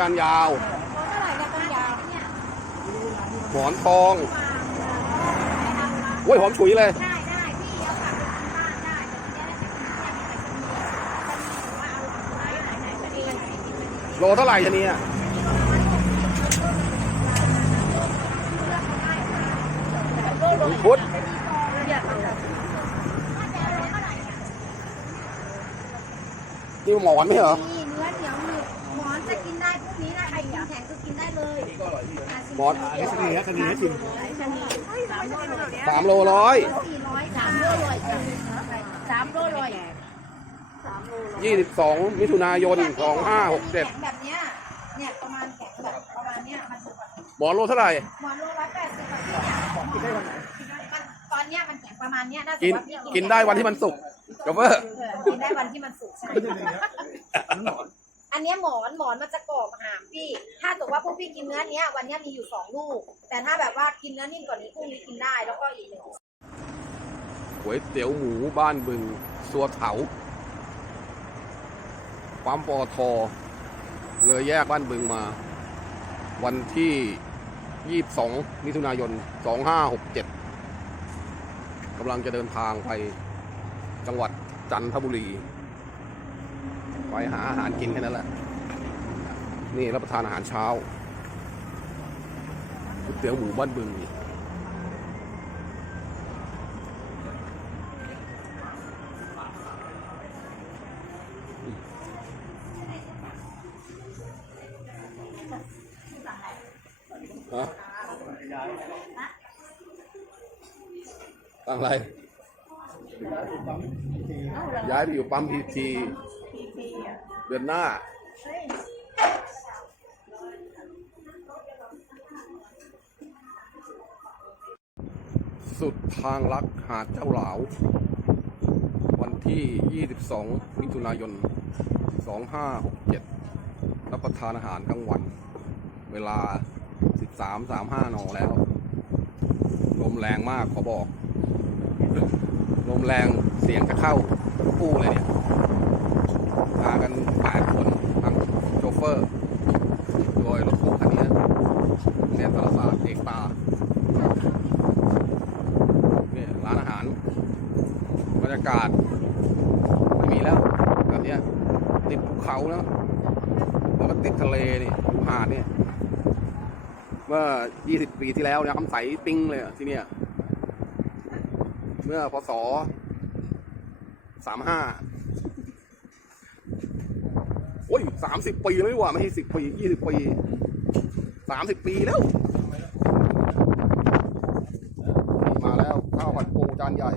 การยาวเท่าไหร่เนี่ยกันยาวเนี่ยหมอนทองโอ้ยหอมฉุยเลยได้ได้พี่เอากลับไปที่บ้านได้แต่ทีเนี้ยแต่ทีเนี้ยมีไปสนีย์ว่าเอาไปไหนไหนจะดีโลเท่าไหร่ชะนีอะมังคุดนี่หมอนไม่เหรอ จะกินได้พรุ่งนี้นะใครกินแข็งก็กินได้เลยหมอนไอ้สนีฮะสนีให้ชิมสามโลร้อยสี่ร้อยสามโลร้อยสามโลร้อยยี่สิบสองมิถุนายนสองห้าหกเจ็ดแข็งแบบเนี้ยเนี่ยประมาณแข็งแบบประมาณเนี้ยมันถูกกว่าหมอนโลเท่าไหร่หมอนโลร้อยแปดสิบกว่าพี่เนี่ยกินได้วันไหนมันตอนเนี้ยมันแข็งประมาณเนี้ยน่าจะกินว่าพี่กินได้วันที่มันสุกกาแฟเออกินได้วันที่มันสุกใช่ อันเนี้ยหมอนหมอนมันจะกรอบหามพี่ ถ้าสมมติว่าพวกพี่กินเนื้อเนี้ยวันเนี้ยมีอยู่สองลูก แต่ถ้าแบบว่ากินเนื้อนิ่มกว่านี้พรุ่งนี้กินได้แล้วก็อีกหนึ่งก๋วยเตี๋ยวหมูบ้านบึงสัวเถาปั๊มปอทเลยแยกบ้านบึงมา วันที่ 22 มิถุนายน 2567กำลังจะเดินทางไปจังหวัดจันทบุรี ไปหาอาหารกินแค่นั้นแหละ นี่รับประทานอาหารเช้าก๋วยเตี๋ยวหมูบ้านบึงตั้งอะไรย้ายไปอยู่ปั๊มพีที เดือนหน้า สุดทางลักหาดเจ้าหลาว วันที่ 22 มิถุนายน 2567 รับประทานอาหารกลางวัน เวลา 13.35 นแล้ว ลมแรงมากขอบอก ลมแรงเสียงจะเข้าปูเลยเนี่ย มากันแปดคนทั้งโชเฟอร์ โดยรถตู้คันนี้เรียนสารศาเอกตาเนี่ยร้านอาหาร บรรยากาศไม่มีแล้วแบบนี้ติดภูเขาแล้วแล้วก็ติดทะเลนี่หาดเนี่ยเมื่อ 20 ปีที่แล้วเนี่ยคำใสปิ้งเลยที่เนี่ย เมื่อพศ35 โอ้ยสามสิบปีแล้วนี่หว่าไม่ใช่สิบปี20ปี30ปีแล้วมาแล้วข้าวผัดปูจานใหญ่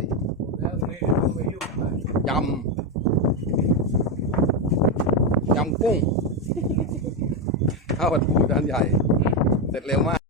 ยำยำกุ้งข้าวผัดปูจานใหญ่ เสร็จเร็วมาก